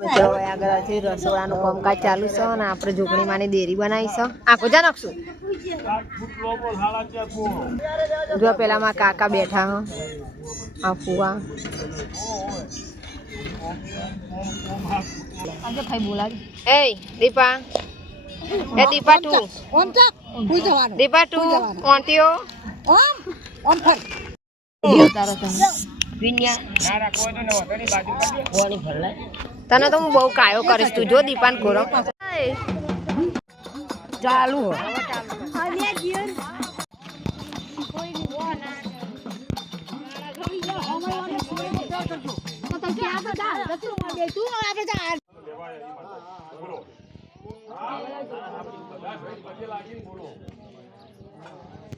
હવે આગળથી રસોડાનું કામકાજ ચાલુ છે અને આપણે ઝૂંપડીમાંની દેરી બનાવીશું આખો જા નાખશું જો પેલામાં કાકા બેઠા હા આ ફુવા દીપા એ દીપા જવાનું દીપા તું ઓંટીઓ ઓમ ફર તને તો હું બહુ કાયો કરીશ તું જો દીપાન કોરો ચાલુ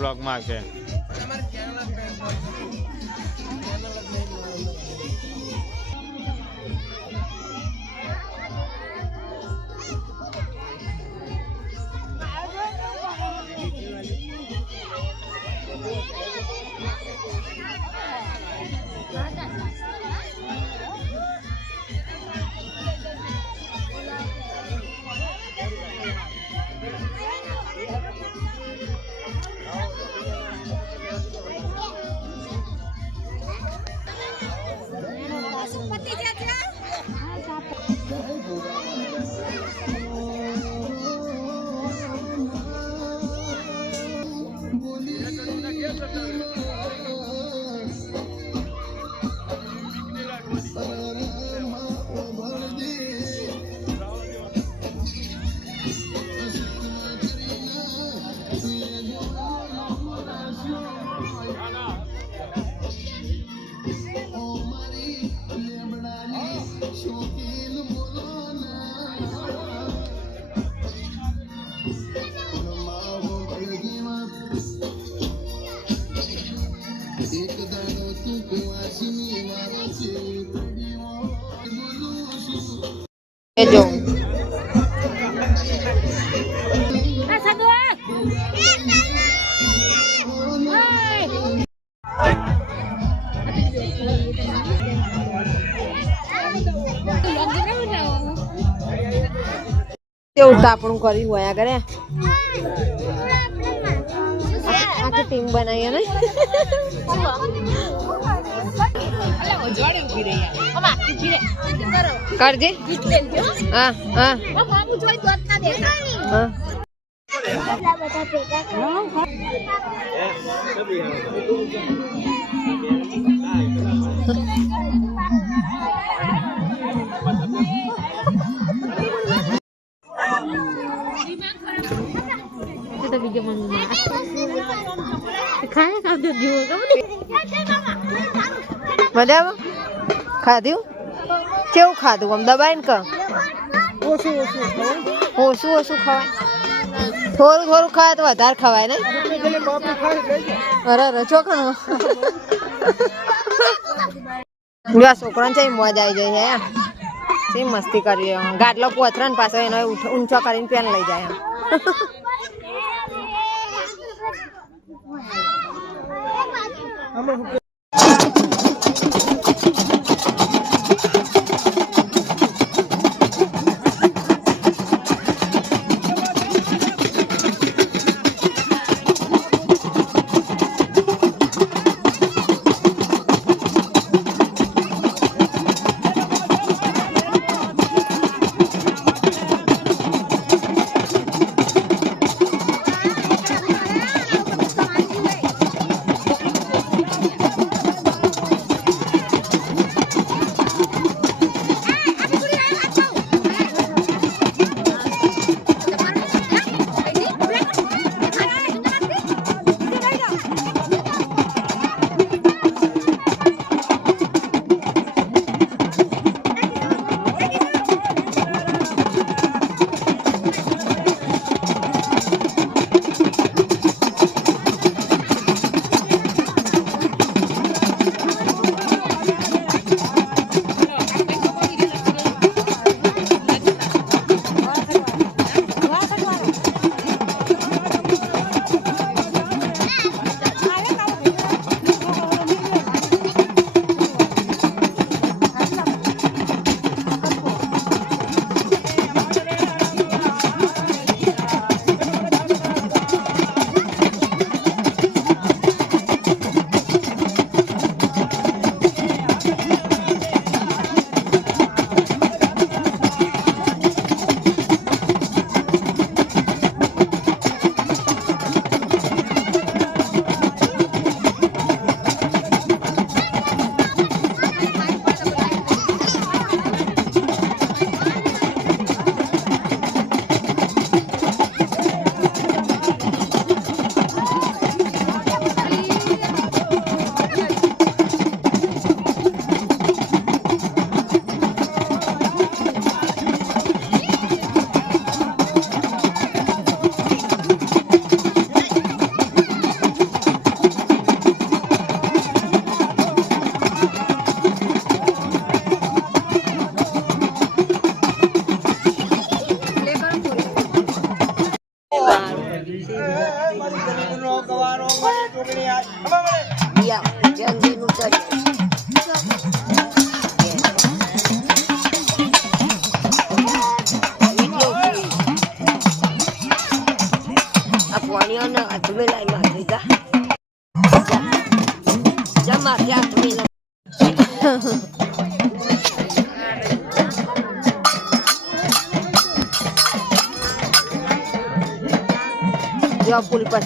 બ્લોગમાં આવશે જો કેવું તાપણું કર્યું હોય આગળ આખી ટીમ બનાવી ને? કરજે હા હા હા મજામાં ખાધું? કેવું ખાધું? આમ દબાઈને ઓછું ઓછું ઓછું ઓછું ખવાય થોડું થોડું ખાય તો વધારે ખવાય ને? અરે અરે ચોકણો જો છોકરાને છે મોજ આવી જાય છે શી મસ્તી કરી ગાટલો પોથરો ને પાછો એનો ઊંચો કરીને પેન લઈ જાય એમ.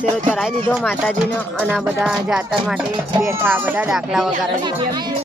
આ ચરાઈ દીધો માતાજીનો અને બધા જાતર માટે બેઠા બધા દાખલા વગેરે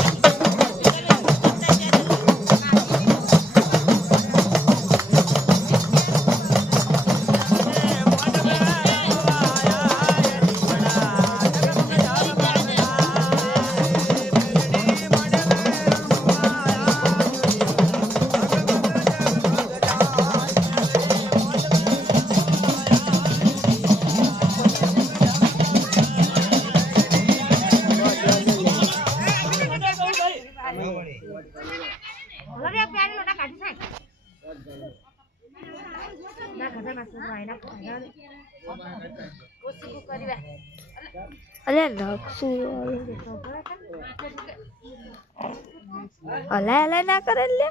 લક્ષુ અલા અલા ના કરે લે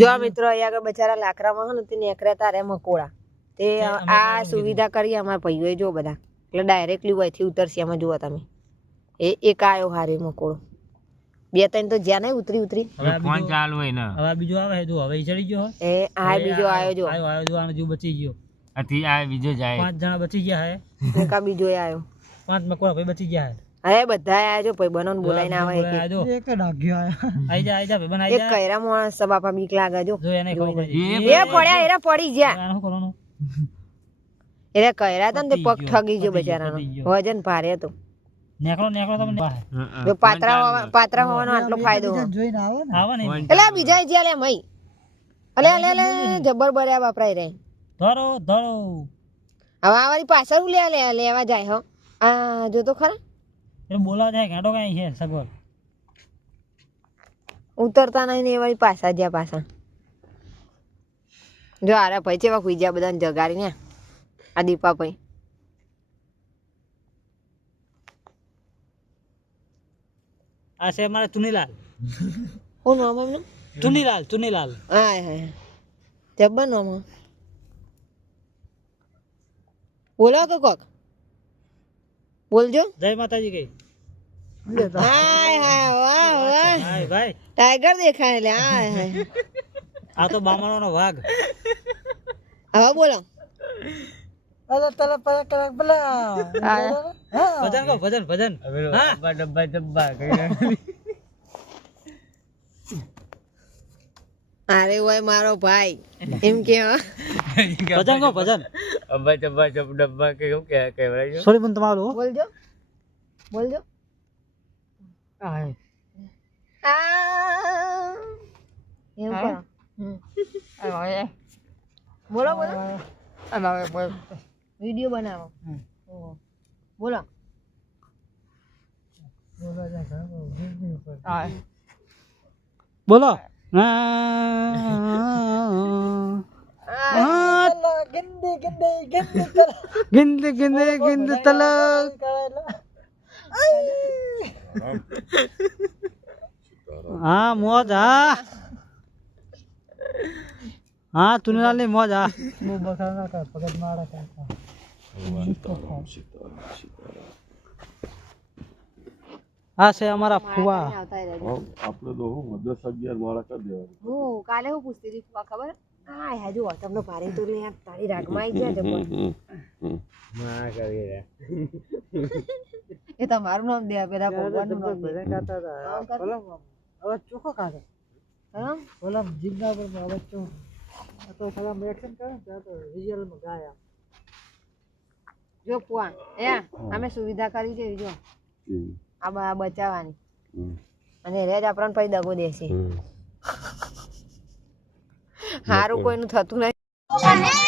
જો આ મિત્રો અહીંયા આગળ બચારા લાકડામાં હોય ને તે નેકરેતા તારે મકોડા. તે આ સુવિધા કરી અમારા ભાઈઓએ જો બધા. એટલે ડાયરેક્ટલી અહીંથી ઉતરશે એમાં જુઓ તમે. એ એક આયો હારે મકોડો. બે ત્રણ તો જ્યાં નહીં ઉતરી ઉતરી. ફોન ચાલુ હોય ને. હવે બીજો આવે જો હવે ચડી ગયો એ આ બીજો આયો જો. આયો આયો જો આનો જો બચી ગયો. આથી આ બીજો જાય. પાંચ જણા બચી ગયા હે. એક આ બીજો આયો. પાંચ મકોડા ભાઈ બચી ગયા હે. હવે બધા આયા જો ભાઈ બોલાઈ બોલાઈને આવે એક એક ડાગ્યો આયા. આઈ જા આઈ જા ભાઈ બન આઈ એક જા. કૈરા માણસ બાપા બીક લાગે જો. જો એને ખબર પડી. એ પડ્યા એરા પડી ગયા. શું કરવાનું? એરા કૈરા હતા ને પગ ઠગી ગયો બચારાનો. વજન ભારે હતો. નેકળો નેકળો તમને જો પાત્રા પાત્રા હોવાનો આટલો ફાયદો જોઈને આવે ને. આવે ને એટલે આ બીજા જ્યાં લે મઈ અલે અલે અલે જબર બર્યા વાપરાઈ રે. ધરો ધરો. હવે આવારી પાછળ હું લે લે લેવા જાય હો. આ જો તો ખરા. એટલે બોલાવા જાય ઘાટો કઈ છે સગવડ. ઉતરતા નહીં ને એ વાળી પાછા જ્યાં પાછા. જો આરા ભાઈ ચેવા ખુઈ જ્યાં બધાને જગાડી ને. આ દીપા ભાઈ. આ છે મારે ચુનીલાલ. હું નામ એમનું? ચુનીલાલ ચુનીલાલ. હા હા જબ્બર નામ હો. બોલો કે કોક? બોલજો જય માતાજી કઈ હાય હાય વાહ વાહ. હાય ભાઈ. ટાઈગર દેખાય લે હાય હાય. આ તો બામણોનો વાઘ. હવે બોલો. અલા તલા પર કરાક બલા ભજન કહો ભજન ભજન. હા. ડબ્બા ડબ્બા ડબ્બા અરે ઓય મારો ભાઈ. એમ કે ભજન કહો ભજન. અબ્બા ડબ્બા ડબ્બા કે કેવું કે કહેવાય સોરી પણ તમારું બોલજો. બોલજો. આ કરો બોલો બોલો. વીડિયો બનાવો. બોલો. બોલો. ગિંદી ગિંદી તલા ગિંદ ગિંદ ગિંદ તલક હા મોજ હા હા ચુનીલાલની મોજ હા બહુ બખાર ના કર પગત મારા કર આ છે અમારા ફુવા આપણે તો હું અગિયાર માળા કરી દેવાનું કાલે હું પૂછતી હતી ફુવા ખબર હા હા જો તમને ભારે તો લે તારી રાગમાં આવી ગયા જબરમાં કરી રે એ તમારું નામ દે પેલા ભગવાનનું નામ દે. ગાતા હતા. ઓલમ હવે ચોખ્ખો ખાતો. હમ? ઓલમ જીભના પર હવે ચોખ્ખો. તો થોડા એક્શન કરે ત્યાં તો વિઝ્યુઅલમાં ગાયા. જો પુઆ એ અમે સુવિધા કરી છે જો. આ બ- આ બચાવવાની. અને રેજ આપણને પછી દગો દેશે. સારું કોઈનું થતું નથી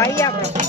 Bahía, bro.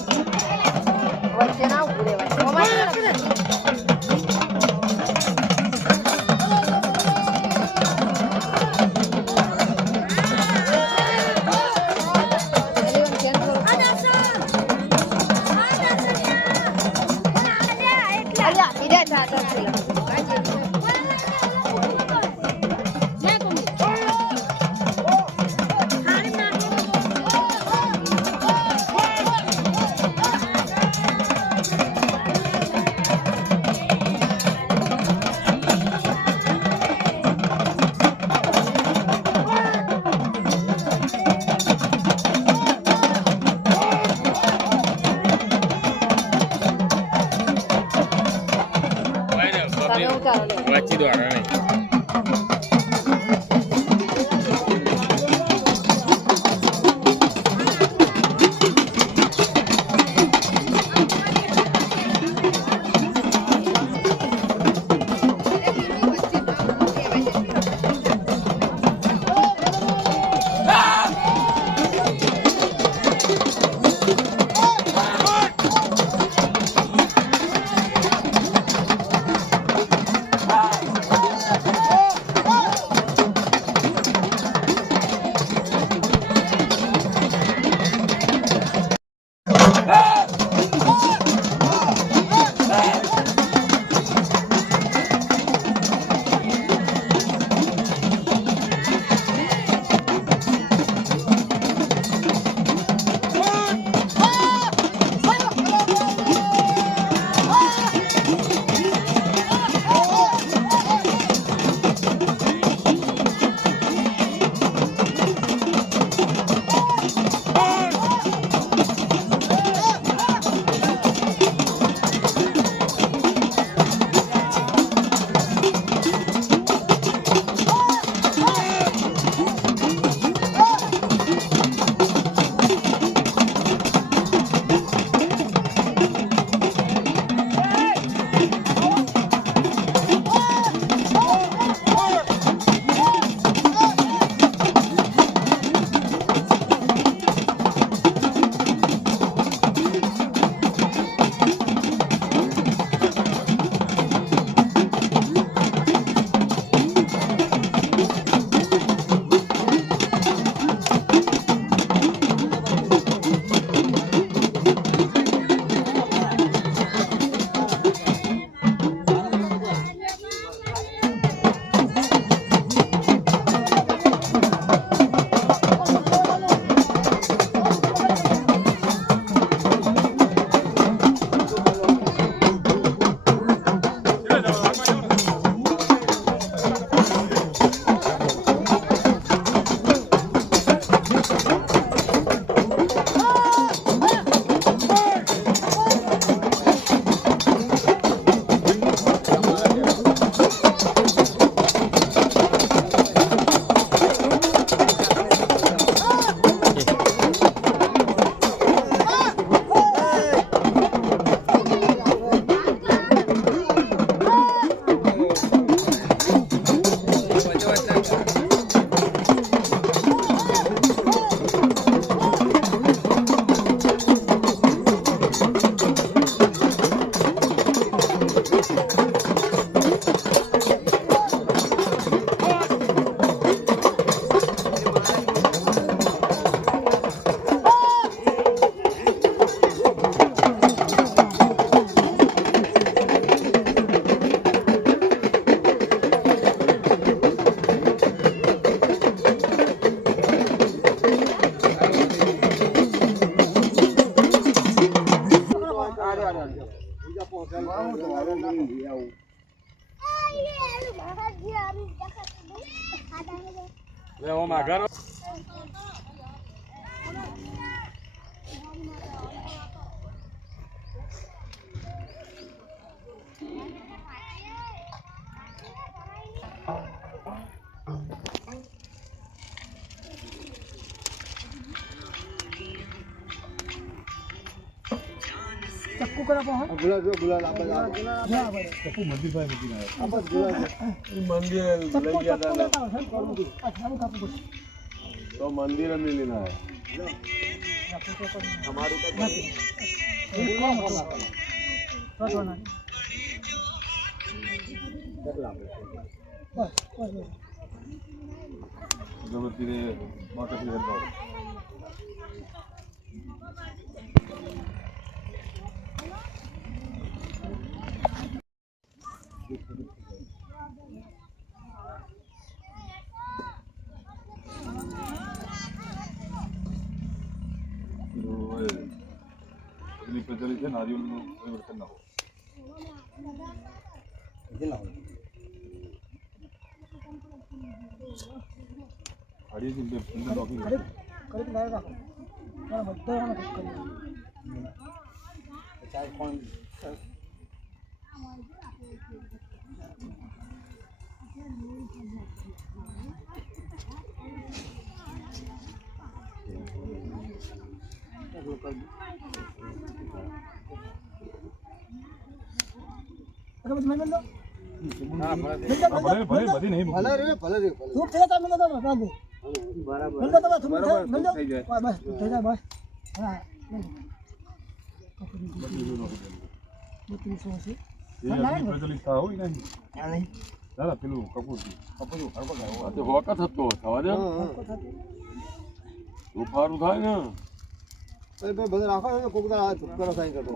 લે ઓમ ગુલાબ ગુલાબ આપણે આ ના આવે ચપ્પુ મંદિર પાસે મૂકીને આવ્યો ગુલાબ. મંદિર લઈ ગયા હતા. તો મંદિર મિલીને આવ્યા ગણપતિને માતાજી હેરતો પેલી પેલી છે નારિયેળનું પરિવર્તન ના હોય હાડીએ છે ને તે ફૂલને રોકી દે. કરી લાવી રાખો મારા બધા એનો કરી અગર મેં લો હા, ભલે ભલે બધી નહીં ભલે રે ભલે રે ભલે ધૂપ થઈ જતા મેં તો રાંધે બરાબર મેં તો તમે ધૂપ બરાબર, મેં તો થઈ જાય. બસ થઈ જાય બસ હા બત્રીસો હશે એ અગ્નિ હોય નહીં દાદા પેલું કપૂરથી આ તો હોકા થતો થવા દે. ફારું થાય ને. ભાઈ ભાઈ બધે રાખો ને કોક દાડા આ છુપકારો સાઈન કરતો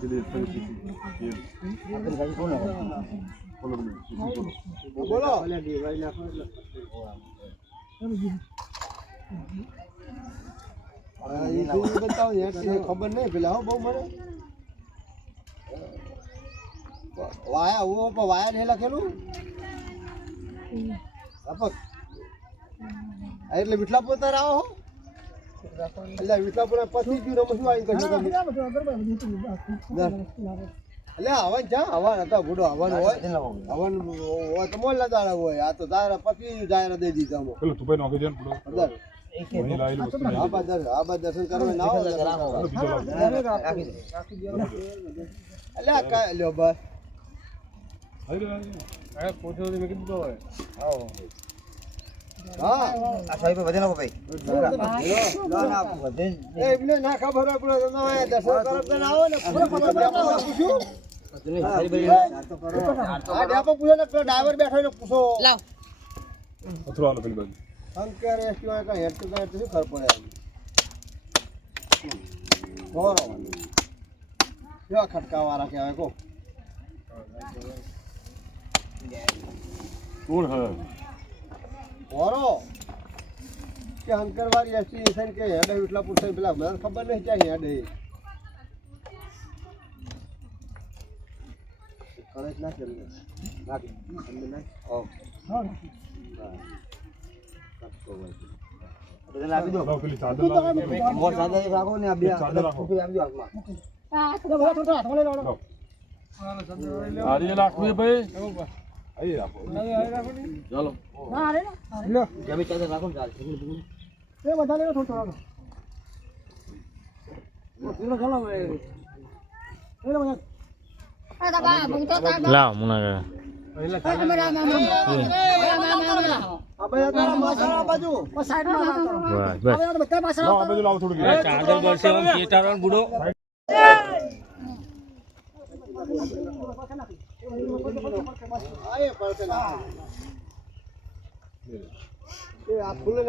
પેલી પીસી. બોલો બોલો. ખબર નહીં પેલા હો બહુ મને વાયા હું વાયા નહીં લખેલું એટલે વિઠલા પોતા આવો હો એટલે વિઠલા પોતા પતિ ગયું રમું આવી તમે એટલે હવન જા હવન હતા બુડો હવન હોય. હવન હોય તો મોલ લગાડે હોય. આ તો તારા પતિ જાહેર દઈ દીધા પેલું નાખી દે ને પેલું. અંદર. દર્શન આ બાદ દર્શન કરવા ના. એટલે લ્યો બસ. ના ખબર હોય દર્શન કરો આવો ને. ડ્રાઈવર બેઠો પૂછો અથડો હાલો પેલી બાજુ. શંકર એસટી વાળા કઈ હેડ તો કઈ શું ખબર પડે બરોબર કેવા ખટકા કહેવાય કો કોણ હે બરો કે અંકરવાડી એસ્ટિમેશન કે હેડે એટલા પૂછે પેલા કલેજ ના છે નાખી અંદર નાખ ઓ લાવો પેલી ચાદર લાવો. મોર સાદા રાખો ને આ બે ચાદર રાખો. હાથમાં. બધા થોડા હાથમાં લઈ રાખવું ભાઈ? અહીં રાખો. ચાલો. ના અરે ના. લો. જમી ચાદર રાખો ને ચાલ એ બધા લઈ લો થોડું થોડું. ચાલો લઈ બધા આ મુના તારા બસ